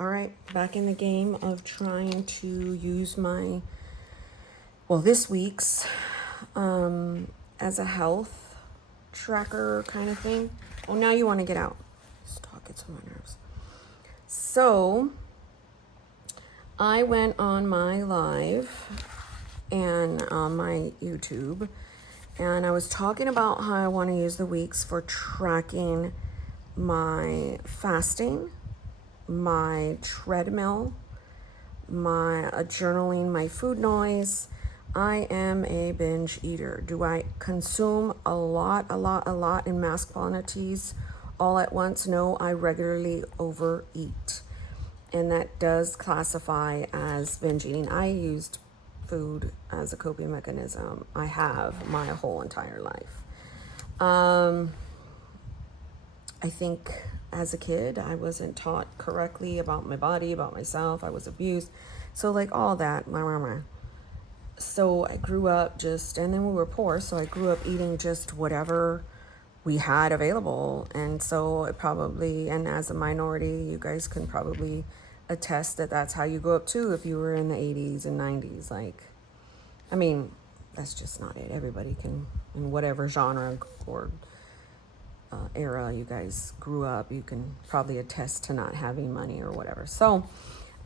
All right, back in the game of trying to use this week's as a health tracker kind of thing. Oh, now you want to get out. Stop, gets on my nerves. So I went on my live and on my YouTube, and I was talking about how I want to use the weeks for tracking my fasting, my treadmill, my journaling, my food noise. I am a binge eater. Do I consume a lot in mass quantities all at once? No, I regularly overeat. And that does classify as binge eating. I used food as a coping mechanism. I have my whole entire life. I think as a kid, I wasn't taught correctly about my body, about myself. I was abused. So like all that. So I grew up and then we were poor. So I grew up eating just whatever we had available. And so and as a minority, you guys can probably attest that that's how you grew up too. If you were in the 80s and 90s, that's just not it. Everybody can, in whatever genre or era you guys grew up, you can probably attest to not having money or whatever. So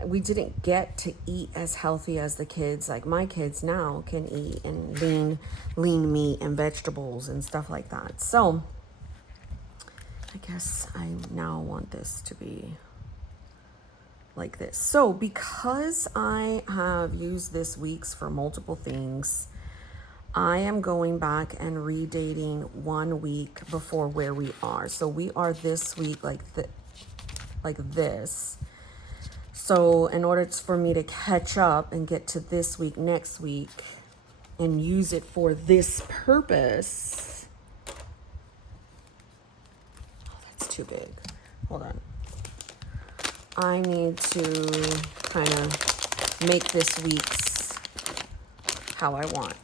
we didn't get to eat as healthy as the kids. Like my kids now can eat and lean meat and vegetables and stuff like that. So I guess I now want this to be like this. So because I have used this week's for multiple things, I am going back and redating 1 week before where we are. So we are this week like this. So in order for me to catch up and get to this week, next week, and use it for this purpose. Oh, that's too big. Hold on. I need to kind of make this week's how I want.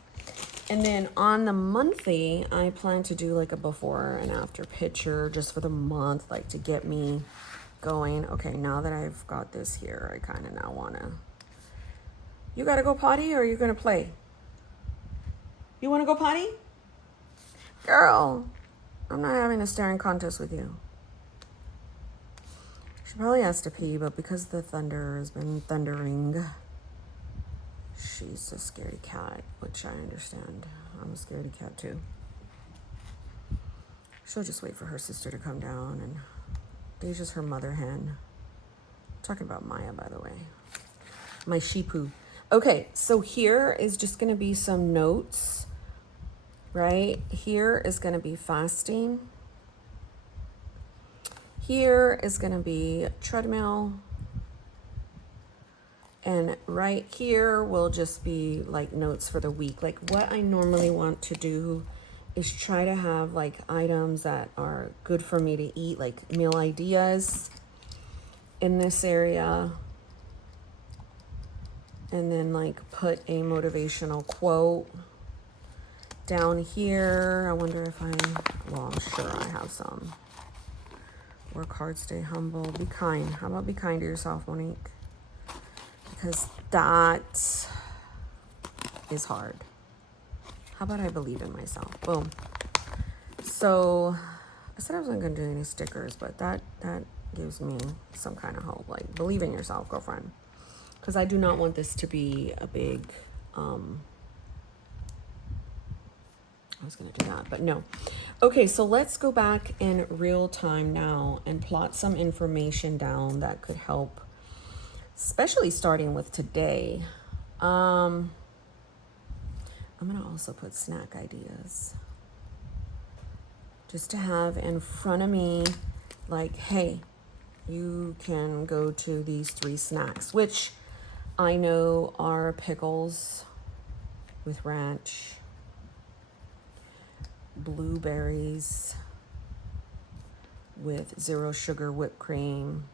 And then on the monthly, I plan to do like a before and after picture just for the month, like to get me going. Okay, now that I've got this here, I kind of now want to... You got to go potty or are you going to play? You want to go potty? Girl, I'm not having a staring contest with you. She probably has to pee, but because the thunder has been thundering, she's a scaredy cat, which I understand. I'm a scaredy cat too. She'll just wait for her sister to come down, and Deja's her mother hen. I'm talking about Maya, by the way. My sheepoo. Okay, so here is just going to be some notes, right? Here is going to be fasting. Here is going to be treadmill. And right here will just be like notes for the week. Like what I normally want to do is try to have like items that are good for me to eat, like meal ideas in this area. And then like put a motivational quote down here. I wonder if I'm sure I have some. Work hard, stay humble, be kind. How about be kind to yourself, Monique? Because that is hard. How about I believe in myself? Boom. So I said I wasn't going to do any stickers, but that gives me some kind of hope. Like, believe in yourself, girlfriend. Because I do not want this to be a big... I was going to do that, but no. Okay, so let's go back in real time now and plot some information down that could help, especially starting with today. I'm going to also put snack ideas just to have in front of me, like, hey, you can go to these 3 snacks, which I know are pickles with ranch, blueberries with 0 sugar whipped cream,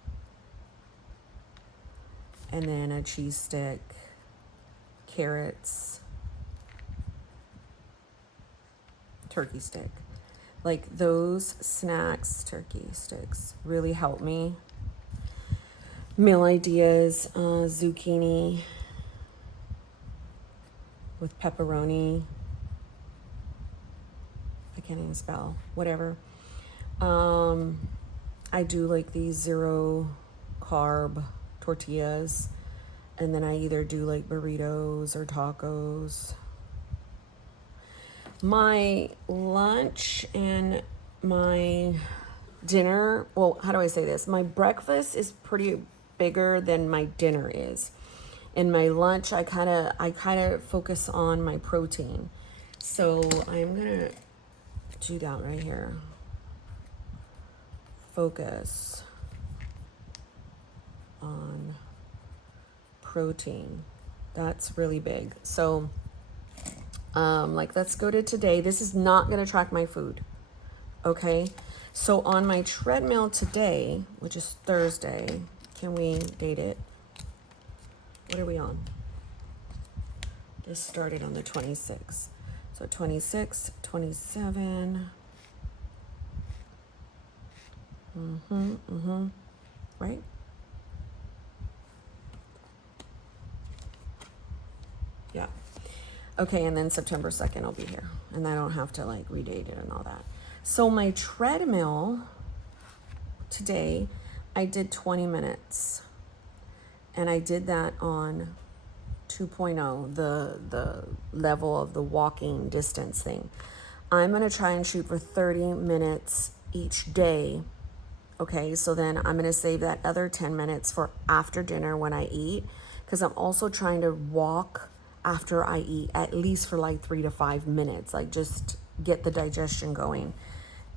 and then a cheese stick, carrots, turkey stick. Like those snacks, turkey sticks, really help me Meal ideas, zucchini with pepperoni. I can't even spell, whatever. I do like these 0 carb tortillas, and then I either do like burritos or tacos. My lunch and my dinner, well, how do I say this? My breakfast is pretty bigger than my dinner is. In my lunch, I kind of focus on my protein. So I'm gonna do that right here. Focus on protein. That's really big. So like, let's go to today. This is not going to track my food. Okay. So on my treadmill today, which is Thursday, can we date it? What are we on? This started on the 26th. So 26, 27. Right? Yeah. Okay, and then September 2nd I'll be here. And I don't have to like redate it and all that. So my treadmill today, I did 20 minutes. And I did that on 2.0, the level of the walking distance thing. I'm going to try and shoot for 30 minutes each day. Okay, so then I'm going to save that other 10 minutes for after dinner when I eat, because I'm also trying to walk after I eat, at least for like 3 to 5 minutes, like just get the digestion going.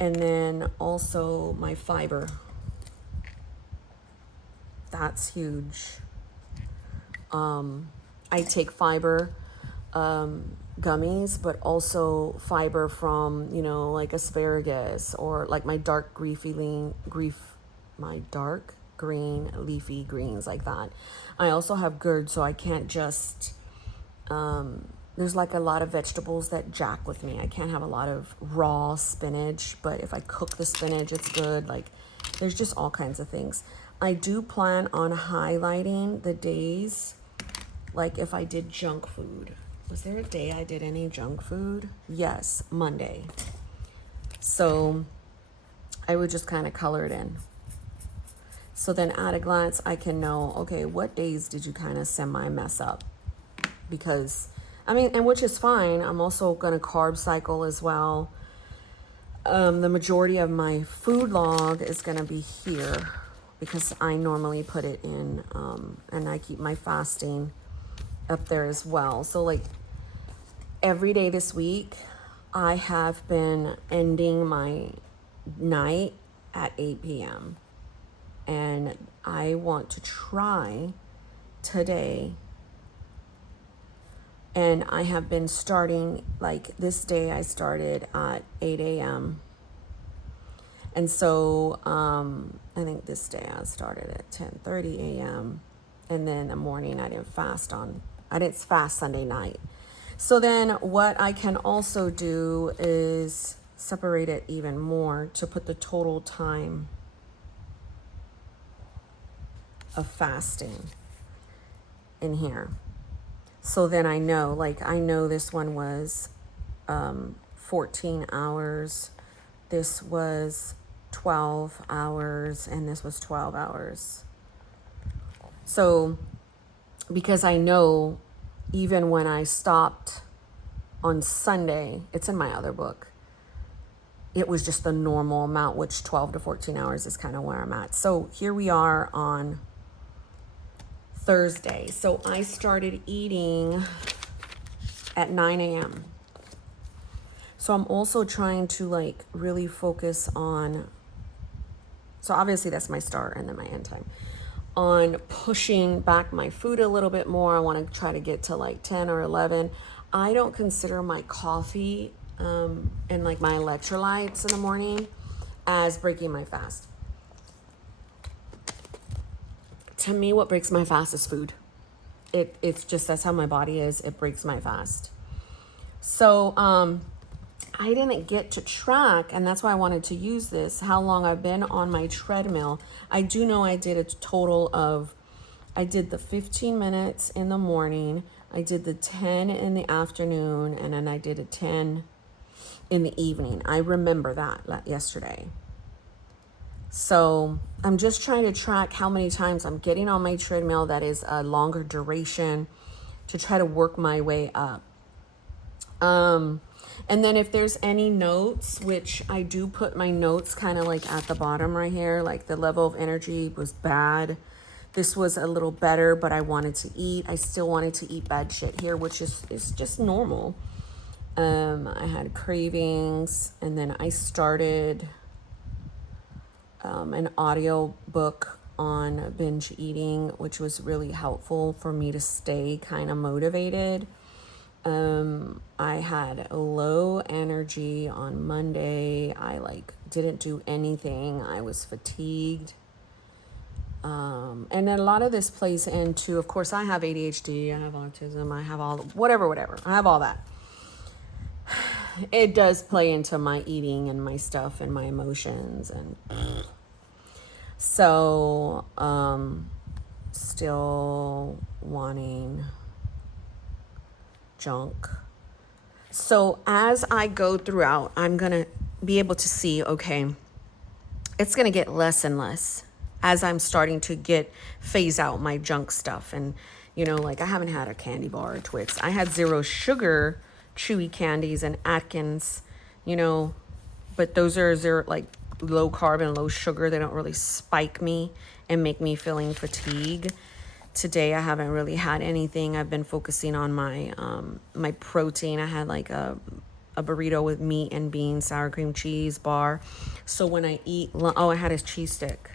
And then also my fiber. That's huge. I take fiber gummies, but also fiber from, you know, like asparagus, or like my dark my dark green leafy greens, like that. I also have GERD, so I can't just there's like a lot of vegetables that jack with me. I can't have a lot of raw spinach, but if I cook the spinach, it's good. Like, there's just all kinds of things. I do plan on highlighting the days, like if I did junk food. Was there a day I did any junk food? Yes, Monday. So I would just kind of color it in. So then at a glance, I can know, okay, what days did you kind of semi mess up? Because, I mean, and which is fine. I'm also going to carb cycle as well. The majority of my food log is going to be here, because I normally put it in, and I keep my fasting up there as well. So like every day this week, I have been ending my night at 8 p.m. And I want to try today. And I have been starting, like this day I started at 8 a.m. And so I think this day I started at 10:30 a.m. And then in the morning I didn't fast Sunday night. So then what I can also do is separate it even more to put the total time of fasting in here. So then I know, like I know this one was 14 hours, this was 12 hours, and this was 12 hours. So because I know even when I stopped on Sunday, it's in my other book, it was just the normal amount, which 12 to 14 hours is kind of where I'm at. So here we are on Thursday. So I started eating at 9 a.m. So I'm also trying to like really focus on, so obviously that's my start and then my end time, on pushing back my food a little bit more. I want to try to get to like 10 or 11. I don't consider my coffee and like my electrolytes in the morning as breaking my fast. To me, what breaks my fast is food. It's just, that's how my body is. It breaks my fast. So I didn't get to track, and that's why I wanted to use this, how long I've been on my treadmill. I do know I did a total of, I did the 15 minutes in the morning, I did the 10 in the afternoon, and then I did a 10 in the evening. I remember that yesterday. So I'm just trying to track how many times I'm getting on my treadmill that is a longer duration to try to work my way up. And then if there's any notes, which I do put my notes kind of like at the bottom right here, like the level of energy was bad. This was a little better, but I wanted to eat. I still wanted to eat bad shit here, which is just normal. I had cravings, and then I started an audio book on binge eating, which was really helpful for me to stay kind of motivated. I had low energy on Monday. I didn't do anything. I was fatigued. And then a lot of this plays into, of course, I have ADHD, I have autism, I have all, whatever. I have all that. It does play into my eating and my stuff and my emotions. And so, still wanting junk. So as I go throughout, I'm going to be able to see, okay, it's going to get less and less as I'm starting to phase out my junk stuff. And, I haven't had a candy bar or Twix. I had 0 sugar chewy candies and Atkins, but those are low carb and low sugar. They don't really spike me and make me feeling fatigue. Today I haven't really had anything. I've been focusing on my my protein. I had a burrito with meat and beans, sour cream cheese bar. So when I eat I had a cheese stick.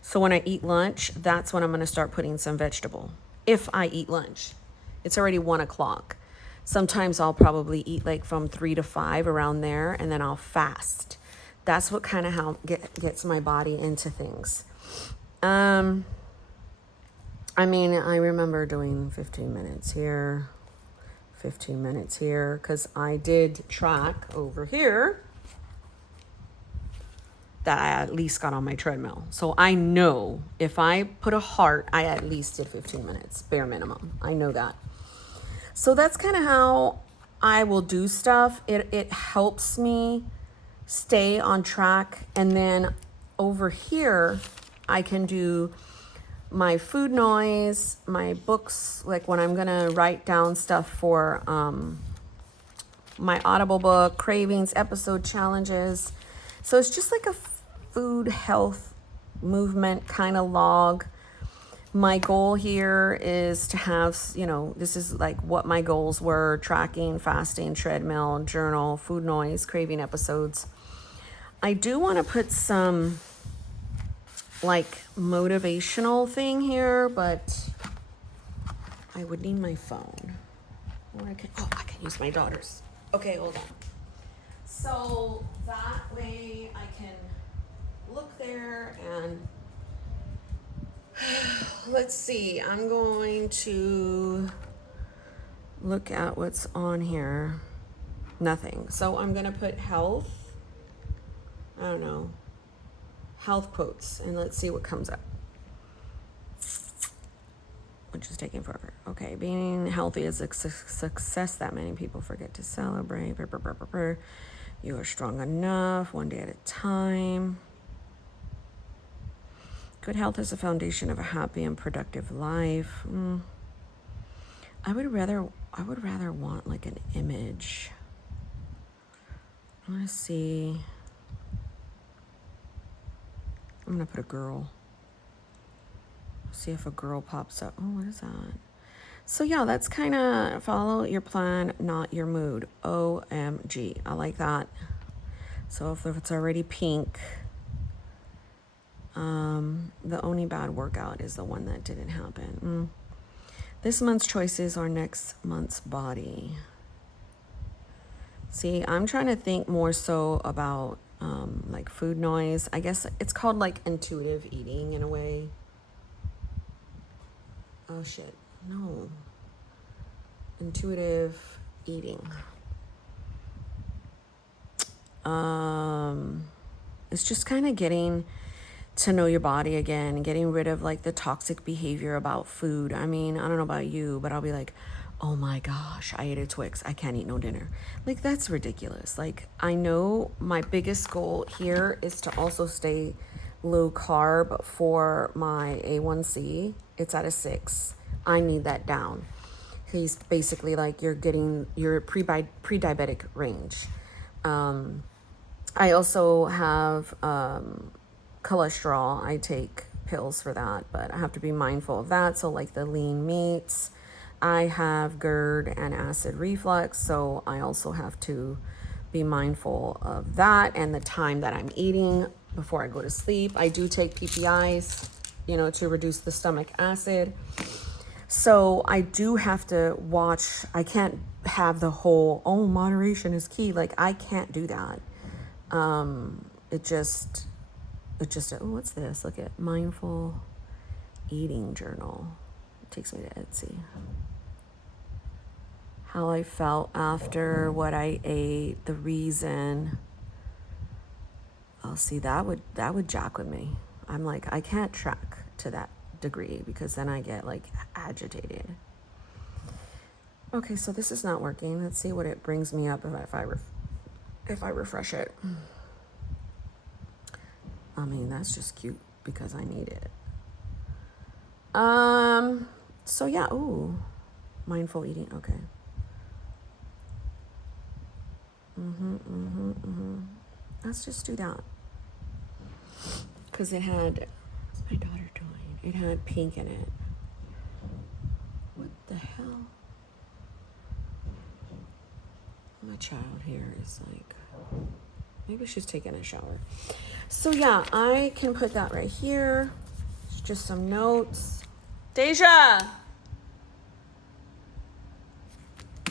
So when I eat lunch, that's when I'm going to start putting some vegetable. If I eat lunch, it's already 1:00. Sometimes I'll probably eat from 3 to 5 around there, and then I'll fast. That's what kind of how gets my body into things. I remember doing 15 minutes here, 15 minutes here, because I did track over here that I at least got on my treadmill. So I know if I put a heart, I at least did 15 minutes, bare minimum. I know that. So that's kind of how I will do stuff. It helps me stay on track. And then over here, I can do my food noise, my books, when I'm going to write down stuff for my Audible book, cravings, episode challenges. So it's just like a food health movement kind of log. My goal here is to have, this is what my goals were: tracking, fasting, treadmill, journal, food noise, craving episodes. I do want to put some motivational thing here, but I would need my phone. Or I can use my daughter's. Okay, hold on. So that way I can look there and let's see. I'm going to look at what's on here. Nothing. So I'm going to put health. I don't know. Health quotes, and let's see what comes up. Which is taking forever. Okay, being healthy is a success that many people forget to celebrate. You are strong enough, one day at a time. Good health is the foundation of a happy and productive life. I would rather want an image. I want to see. I'm going to put a girl. See if a girl pops up. Oh, what is that? So yeah, that's kind of follow your plan, not your mood. OMG. I like that. So if it's already pink, the only bad workout is the one that didn't happen. This month's choices are next month's body. See, I'm trying to think more so about food noise. I guess it's called intuitive eating in a way. Oh shit, no. Intuitive eating. It's just kind of getting to know your body again, getting rid of like the toxic behavior about food. I mean, I don't know about you, but I'll be like, oh my gosh, I ate a Twix, I can't eat no dinner. Like, that's ridiculous. Like, I know my biggest goal here is to also stay low carb for my A1C. It's at a 6. I need that down. He's basically like you're getting your pre-diabetic range. I also have cholesterol. I take pills for that, but I have to be mindful of that. So like the lean meats, I have GERD and acid reflux, so I also have to be mindful of that and the time that I'm eating before I go to sleep. I do take PPIs, you know, to reduce the stomach acid. So I do have to watch. I can't have the whole, oh, moderation is key. Like, I can't do that. It just, oh, what's this? Look at mindful eating journal. It takes me to Etsy. How I felt after what I ate, the reason. Oh, see, that would jack with me. I'm like, I can't track to that degree because then I get like agitated. Okay, so this is not working. Let's see what it brings me up if I refresh it. I mean, that's just cute because I need it. So yeah, ooh, mindful eating. Okay. Let's just do that. Because it had, what's my daughter doing? It had pink in it. What the hell? My child here is like, maybe she's taking a shower. So yeah, I can put that right here. It's just some notes. Deja!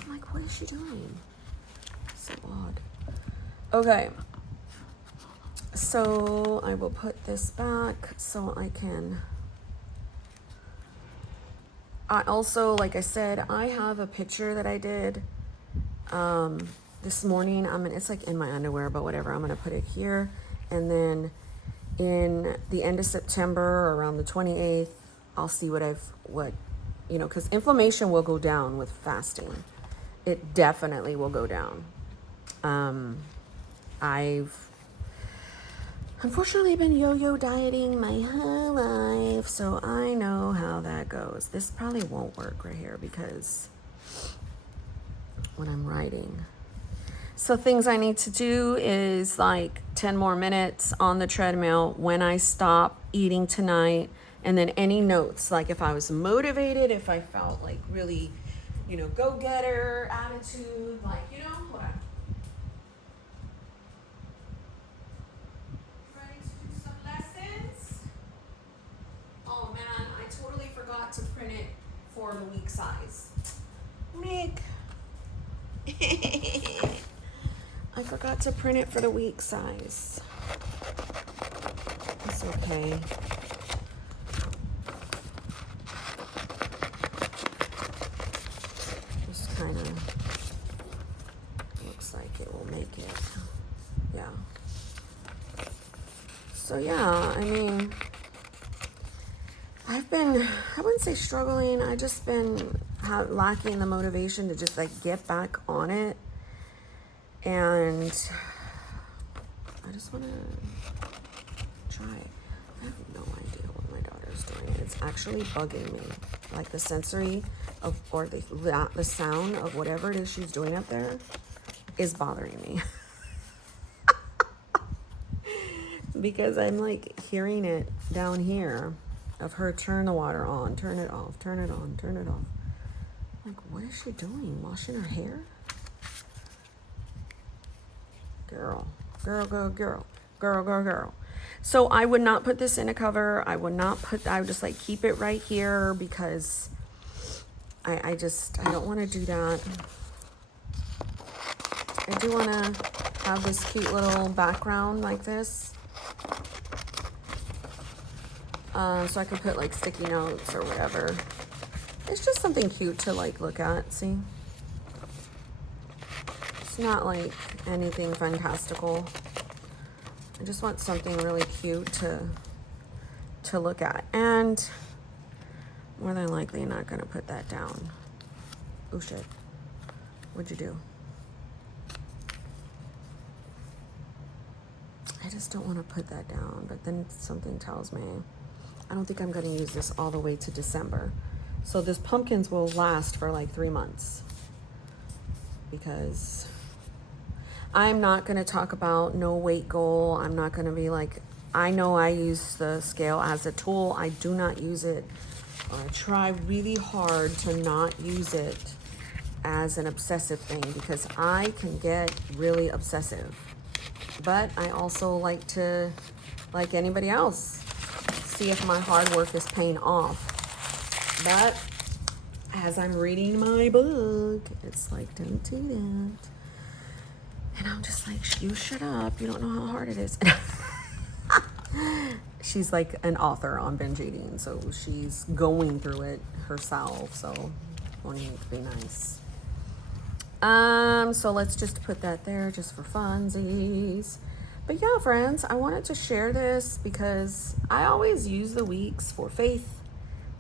I'm like, what is she doing? So odd. Okay. So I will put this back so I can. I also, like I said, I have a picture that I did this morning. It's like in my underwear, but whatever. I'm gonna put it here, and then in the end of September, around the 28th, I'll see because inflammation will go down with fasting. It definitely will go down. I've unfortunately been yo-yo dieting my whole life, so I know how that goes. This probably won't work right here because when I'm writing. So things I need to do is like 10 more minutes on the treadmill when I stop eating tonight, and then any notes, like if I was motivated, if I felt like really, go-getter attitude, like, what I to print it for the week size. Nick. I forgot to print it for the week size. It's okay. Just kind of looks like it will make it. Yeah. So yeah, I mean, I wouldn't say struggling. I just been lacking the motivation to just like get back on it. And I just want to try. I have no idea what my daughter's doing. It's actually bugging me. Like the sensory or the sound of whatever it is she's doing up there is bothering me. Because I'm like hearing it down here. Of her turn the water on, turn it off, turn it on, turn it off. Like, what is she doing? Washing her hair? Girl. So I would not put this in a cover. I would just like keep it right here because I don't want to do that. I do want to have this cute little background like this. So I could put like sticky notes or whatever. It's just something cute to like look at, see? It's not like anything fantastical. I just want something really cute to look at. And more than likely not gonna put that down. Oh shit. What'd you do? I just don't want to put that down, but then something tells me I don't think I'm going to use this all the way to December. So this pumpkins will last for like 3 months, because I'm not going to talk about no weight goal. I'm not going to be like, I know I use the scale as a tool. I do not use it. I try really hard to not use it as an obsessive thing, because I can get really obsessive. But I also like to, like anybody else, see if my hard work is paying off. But as I'm reading my book, it's like, don't do that. And I'm just like, you shut up. You don't know how hard it is. She's like an author on binge eating, so she's going through it herself. So won't need to be nice. So let's just put that there just for funsies. But yeah, friends, I wanted to share this because I always use the weeks for faith,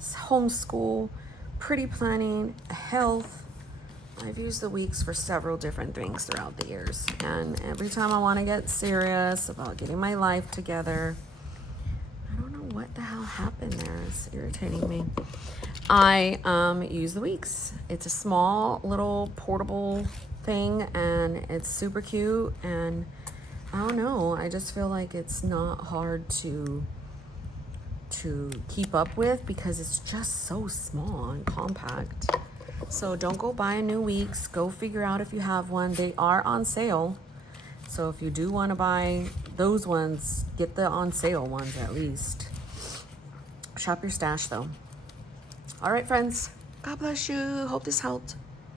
homeschool, pretty planning, health. I've used the weeks for several different things throughout the years. And every time I want to get serious about getting my life together, I don't know what the hell happened there. It's irritating me. I use the weeks. It's a small little portable thing, and it's super cute, and I don't know, I just feel like it's not hard to keep up with because it's just so small and compact. So don't go buy a new weeks. Go figure out if you have one. They are on sale. So if you do want to buy those ones, get the on sale ones at least. Shop your stash though. All right, friends. God bless you. Hope this helped.